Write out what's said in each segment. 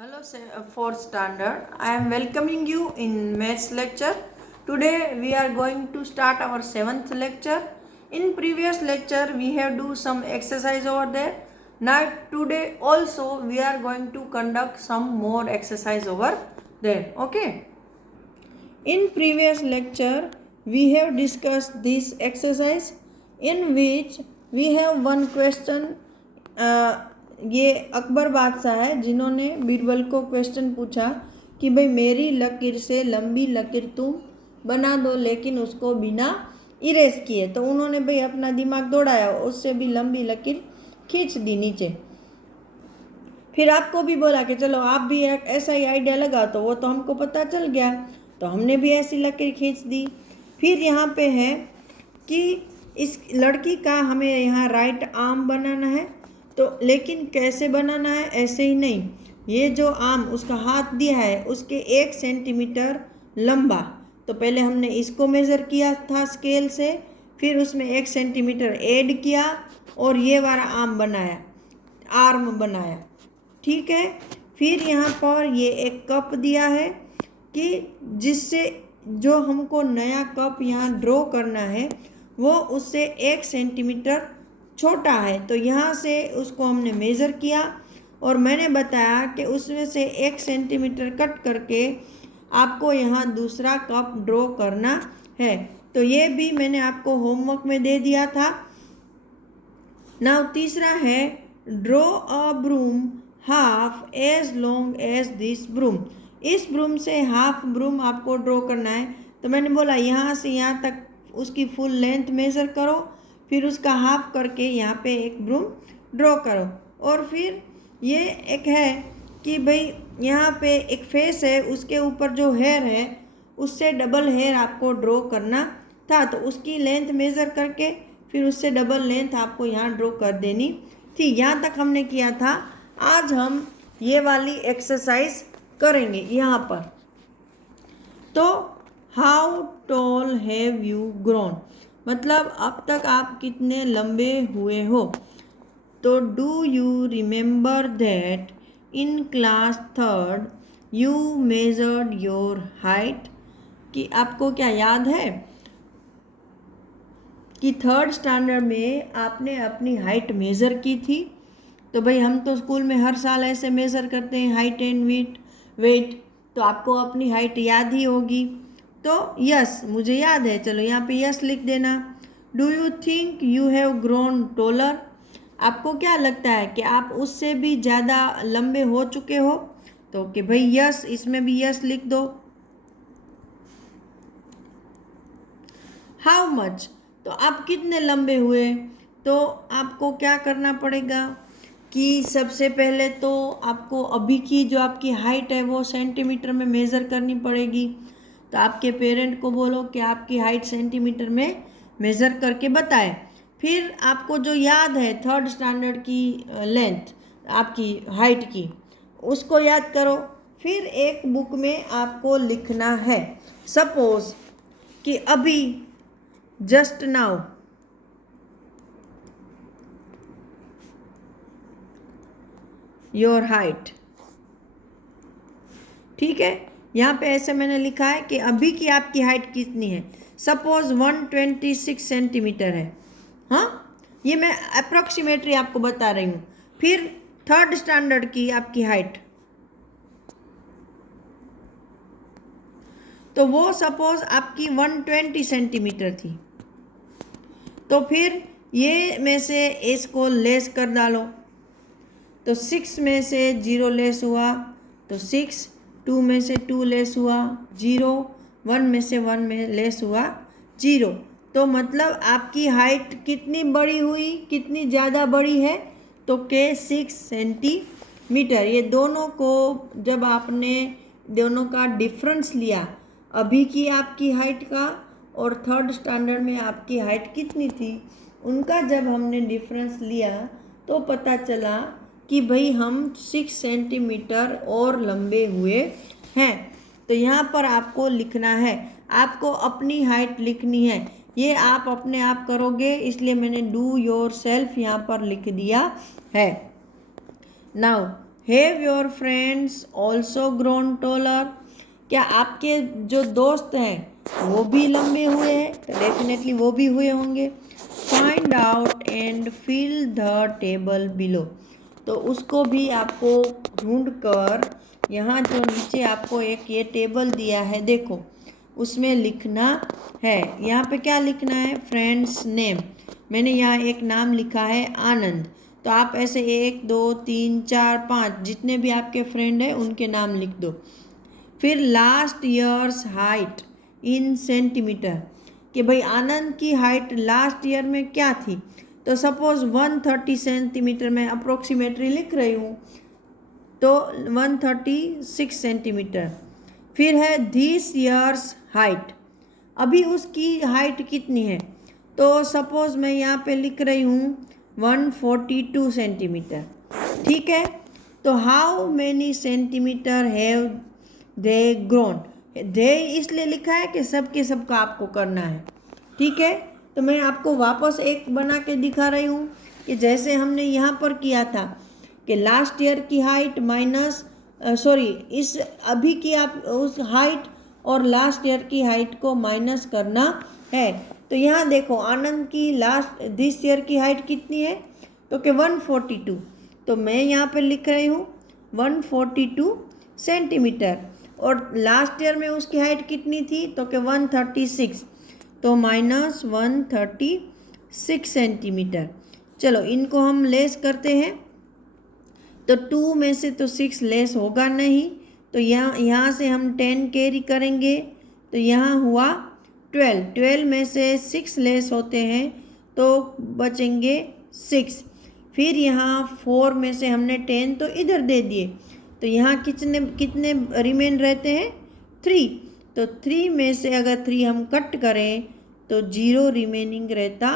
Hello, fourth standard. I am welcoming you in maths lecture. Today we are going to start our seventh lecture. In previous lecture we have do some exercise over there. Now today also we are going to conduct some more exercise over there. Okay. In previous lecture we have discussed this exercise in which we have one question. ये अकबर बादशाह है जिन्होंने बीरबल को question पूछा कि भाई मेरी लकीर से लंबी लकीर तुम बना दो लेकिन उसको बिना इरेज किए। तो उन्होंने भाई अपना दिमाग दौड़ाया, उससे भी लंबी लकीर खींच दी नीचे। फिर आपको भी बोला कि चलो आप भी एक ऐसा ही आइडिया लगा, तो वो तो हमको पता चल गया, तो हमने भी ऐसी लकीर खींच दी। फिर यहाँ पे है कि इस लड़की का हमें यहाँ राइट आर्म बनाना है, तो लेकिन कैसे बनाना है, ऐसे ही नहीं। ये जो आर्म उसका हाथ दिया है उसके 1 सेंटीमीटर लंबा, तो पहले हमने इसको मेज़र किया था स्केल से, फिर उसमें 1 सेंटीमीटर ऐड किया और ये वाला आर्म बनाया। ठीक है। फिर यहाँ पर ये एक कप दिया है कि जिससे जो हमको नया कप यहाँ ड्रॉ करना है वो उससे 1 सेंटीमीटर छोटा है, तो यहाँ से उसको हमने मेज़र किया और मैंने बताया कि उसमें से 1 सेंटीमीटर कट करके आपको यहाँ दूसरा कप ड्रॉ करना है। तो ये भी मैंने आपको होमवर्क में दे दिया था। नाउ तीसरा है draw a broom half as long as this broom. इस ब्रूम से हाफ ब्रूम आपको ड्रॉ करना है, तो मैंने बोला यहाँ से यहाँ तक उसकी फुल लेंथ मेज़र करो, फिर उसका हाफ करके यहाँ पे एक ब्रूम ड्रॉ करो। और फिर ये एक है कि भाई यहाँ पे एक फेस है, उसके ऊपर जो हेयर है उससे डबल हेयर आपको ड्रॉ करना था, तो उसकी लेंथ मेज़र करके फिर उससे डबल लेंथ आपको यहाँ ड्रॉ कर देनी थी। यहाँ तक हमने किया था। आज हम ये वाली एक्सरसाइज करेंगे यहाँ पर। तो how tall have you grown, मतलब अब तक आप कितने लंबे हुए हो। तो do you remember that in class 3rd you measured your height, कि आपको क्या याद है कि 3rd स्टैंडर्ड में आपने अपनी हाइट मेज़र की थी। तो भाई हम तो स्कूल में हर साल ऐसे मेज़र करते हैं हाइट एंड वेट, तो आपको अपनी हाइट याद ही होगी। तो यस, मुझे याद है, चलो यहाँ पे यस लिख देना। Do you think you have grown taller, आपको क्या लगता है कि आप उससे भी ज़्यादा लंबे हो चुके हो, तो कि भाई यस, इसमें भी यस लिख दो। हाउ मच, तो आप कितने लंबे हुए, तो आपको क्या करना पड़ेगा कि सबसे पहले तो आपको अभी की जो आपकी हाइट है वो सेंटीमीटर में मेज़र करनी पड़ेगी। तो आपके पेरेंट को बोलो कि आपकी हाइट सेंटीमीटर में मेज़र करके बताए। फिर आपको जो याद है 3rd स्टैंडर्ड की लेंथ आपकी हाइट की, उसको याद करो। फिर एक बुक में आपको लिखना है, सपोज कि अभी जस्ट नाउ योर हाइट। ठीक है, यहाँ पे ऐसे मैंने लिखा है कि अभी की आपकी हाइट कितनी है। सपोज 126 सेंटीमीटर है। हाँ, ये मैं अप्रोक्सीमेटली आपको बता रही हूँ। फिर 3rd स्टैंडर्ड की आपकी हाइट, तो वो सपोज आपकी 120 सेंटीमीटर थी। तो फिर ये में से इसको लेस कर डालो, तो 6 में से 0 लेस हुआ तो 6, 2 में से 2 लेस हुआ 0, 1 में से 1 में लेस हुआ 0। तो मतलब आपकी हाइट कितनी बड़ी हुई, कितनी ज़्यादा बड़ी है, तो के 6 सेंटीमीटर। ये दोनों को जब आपने दोनों का डिफरेंस लिया, अभी की आपकी हाइट का और 3rd स्टैंडर्ड में आपकी हाइट कितनी थी, उनका जब हमने डिफरेंस लिया तो पता चला कि भाई हम 6 सेंटीमीटर और लंबे हुए हैं। तो यहाँ पर आपको लिखना है, आपको अपनी हाइट लिखनी है। ये आप अपने आप करोगे, इसलिए मैंने डू योर सेल्फ यहाँ पर लिख दिया है। Now have your friends also grown taller? क्या आपके जो दोस्त हैं वो भी लंबे हुए हैं? तो डेफिनेटली वो भी हुए होंगे। Find out and fill the table below. तो उसको भी आपको ढूंढ कर यहाँ जो नीचे आपको एक ये टेबल दिया है देखो, उसमें लिखना है। यहाँ पे क्या लिखना है? Friends name. मैंने यहाँ एक नाम लिखा है आनंद। तो आप ऐसे 1 2 3 4 5 जितने भी आपके फ्रेंड हैं उनके नाम लिख दो। फिर last years height in centimetre, कि भाई आनंद की हाइट लास्ट ईयर में क्या थी। तो सपोज 130 सेंटीमीटर में अप्रोक्सीमेटली लिख रही हूँ, तो 136 सेंटीमीटर। फिर है दिस ईयर्स हाइट, अभी उसकी हाइट कितनी है। तो सपोज मैं यहाँ पे लिख रही हूँ 142 सेंटीमीटर। ठीक है, तो how many centimetres have they grown? They इसलिए लिखा है कि सब के सब का आपको करना है। ठीक है, तो मैं आपको वापस एक बना के दिखा रही हूँ कि जैसे हमने यहाँ पर किया था कि लास्ट ईयर की हाइट माइनस इस अभी की आप उस हाइट और लास्ट ईयर की हाइट को माइनस करना है। तो यहाँ देखो आनंद की लास्ट दिस ईयर की हाइट कितनी है, तो कि 142। तो मैं यहाँ पे लिख रही हूँ 142 सेंटीमीटर, और लास्ट ईयर में उसकी हाइट कितनी थी, तो कि 136। तो माइनस 136 सेंटीमीटर। चलो इनको हम लेस करते हैं। तो 2 में से तो 6 लेस होगा नहीं, तो यहाँ से हम 10 कैरी करेंगे, तो यहाँ हुआ 12 में से 6 लेस होते हैं तो बचेंगे 6। फिर यहाँ 4 में से हमने 10 तो इधर दे दिए, तो यहाँ कितने कितने रिमेन रहते हैं? 3। तो 3 में से अगर 3 हम कट करें तो 0 रिमेनिंग रहता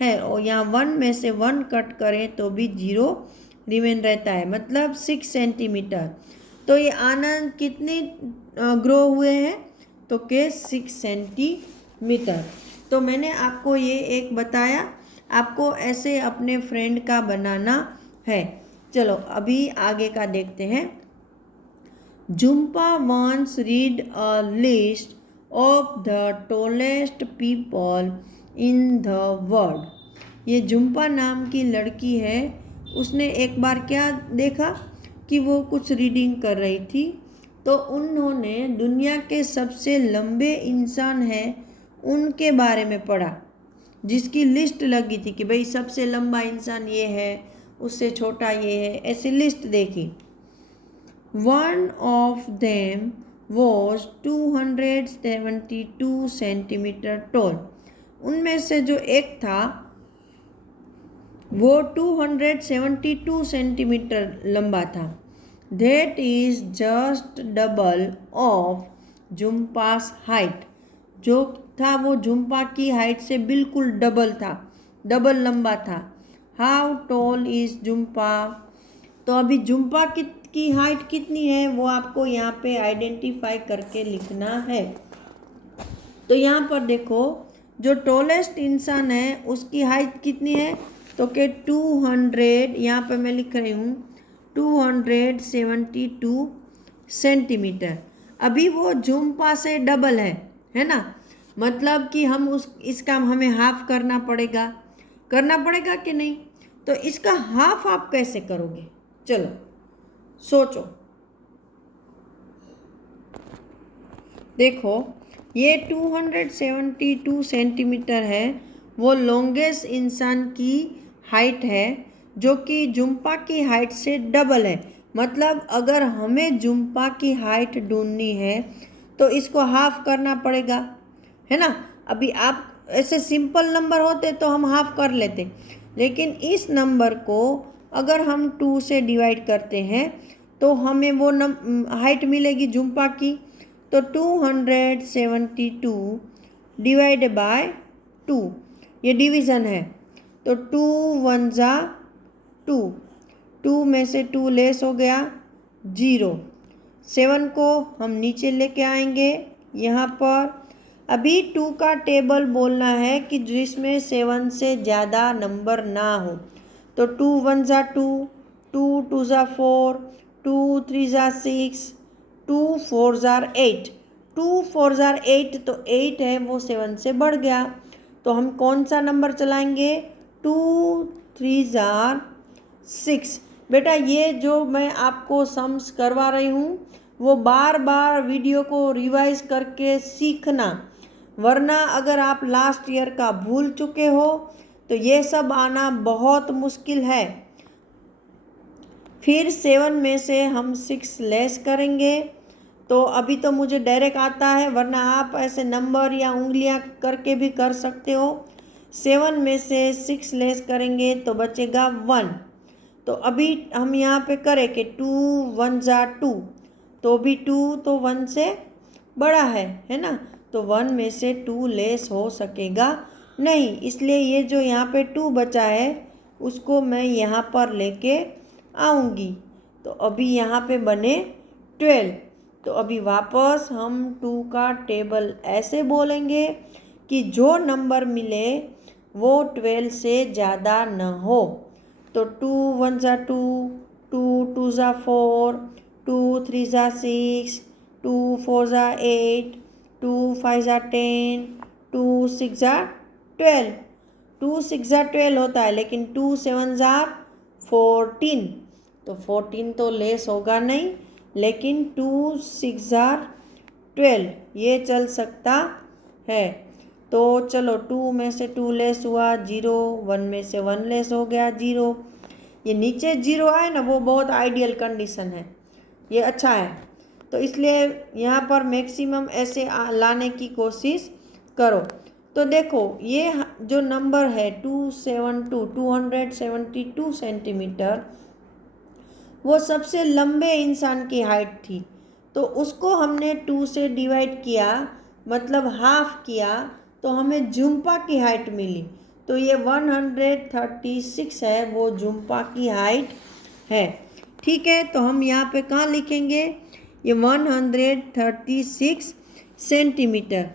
है, और यहाँ 1 में से 1 कट करें तो भी 0 रिमेन रहता है, मतलब 6 सेंटीमीटर। तो ये आनंद कितने ग्रो हुए हैं, तो के 6 सेंटीमीटर। तो मैंने आपको ये एक बताया, आपको ऐसे अपने फ्रेंड का बनाना है। चलो अभी आगे का देखते हैं। Jhumpa once read a list of the tallest people in the world. ये जुम्पा नाम की लड़की है, उसने एक बार क्या देखा कि वो कुछ रीडिंग कर रही थी, तो उन्होंने दुनिया के सबसे लंबे इंसान हैं उनके बारे में पढ़ा, जिसकी लिस्ट लगी थी कि भाई सबसे लंबा इंसान ये है, उससे छोटा ये है, ऐसी लिस्ट देखी। One of them was 272 centimetre toll. उनमें से जो एक था वो 272 सेंटीमीटर लंबा था। That is just double of Jumpa's height. जो था वो जुम्पा की हाइट से बिल्कुल डबल था, डबल लंबा था। How tall is Jhumpa? तो अभी जुम्पा की हाइट कितनी है वो आपको यहाँ पे आइडेंटिफाई करके लिखना है। तो यहाँ पर देखो जो टॉलेस्ट इंसान है उसकी हाइट कितनी है, तो कि 200, यहाँ पे मैं लिख रही हूँ 272 सेंटीमीटर। अभी वो जुम्पा से डबल है ना, मतलब कि हम इसका हमें हाफ करना पड़ेगा कि नहीं। तो इसका हाफ आप कैसे करोगे, चलो सोचो। देखो ये 272 सेंटीमीटर है, वो लॉन्गेस्ट इंसान की हाइट है जो कि जुम्पा की हाइट से डबल है। मतलब अगर हमें जुम्पा की हाइट ढूंढनी है तो इसको हाफ करना पड़ेगा, है ना। अभी आप ऐसे सिंपल नंबर होते तो हम हाफ कर लेते, लेकिन इस नंबर को अगर हम 2 से डिवाइड करते हैं तो हमें वो हाइट मिलेगी जुम्पा की। तो 272 डिवाइड बाय 2, ये डिवीज़न है। तो 2 1 जा 2, 2 में से 2 लेस हो गया 0। 7 को हम नीचे लेके आएंगे यहाँ पर। अभी 2 का टेबल बोलना है कि जिसमें 7 से ज़्यादा नंबर ना हो। तो 2 1 जा 2, 2 2 जा 4, 2 3 ज़ा 6, 2 4 ज़ा 8, 2 4 ज़ा 8 तो 8 है वो 7 से बढ़ गया, तो हम कौन सा नंबर चलाएंगे? 2 3 ज़ा 6। बेटा ये जो मैं आपको सम्स करवा रही हूँ वो बार बार वीडियो को रिवाइज करके सीखना, वरना अगर आप लास्ट ईयर का भूल चुके हो तो ये सब आना बहुत मुश्किल है। फिर 7 में से हम 6 लेस करेंगे, तो अभी तो मुझे डायरेक्ट आता है, वरना आप ऐसे नंबर या उंगलियां करके भी कर सकते हो। 7 में से 6 लेस करेंगे तो बचेगा 1। तो अभी हम यहाँ पे करें कि 2 1 ज़ा 2, तो भी 2 तो 1 से बड़ा है ना, तो 1 में से 2 लेस हो सकेगा नहीं, इसलिए ये जो यहाँ पे 2 बचा है उसको मैं यहाँ पर लेके आऊँगी। तो अभी यहाँ पे बने 12। तो अभी वापस हम 2 का टेबल ऐसे बोलेंगे कि जो नंबर मिले वो 12 से ज़्यादा न हो। तो 2 1 ज़ा 2, 2 2 ज़ा 4, 2 3 ज़ा 6, 2 4 ज़ा 8, 2 5 ज़ा 10, 2 6 ज़ा 12। 2 6 ज़ा 12 होता है, लेकिन 2 7 ज़ा 14, तो 14 तो लेस होगा नहीं, लेकिन 2 6 ज़ा 12 ये चल सकता है। तो चलो 2 में से 2 लेस हुआ 0, 1 में से 1 लेस हो गया 0। ये नीचे 0 आए ना, वो बहुत आइडियल कंडीशन है, ये अच्छा है। तो इसलिए यहाँ पर मैक्सिमम ऐसे लाने की कोशिश करो। तो देखो ये जो नंबर है 272 सेंटीमीटर, वो सबसे लंबे इंसान की हाइट थी, तो उसको हमने 2 से डिवाइड किया, मतलब हाफ किया, तो हमें जुम्पा की हाइट मिली। तो ये 136 है, वो जुम्पा की हाइट है। ठीक है, तो हम यहाँ पे कहाँ लिखेंगे? ये 136 सेंटीमीटर।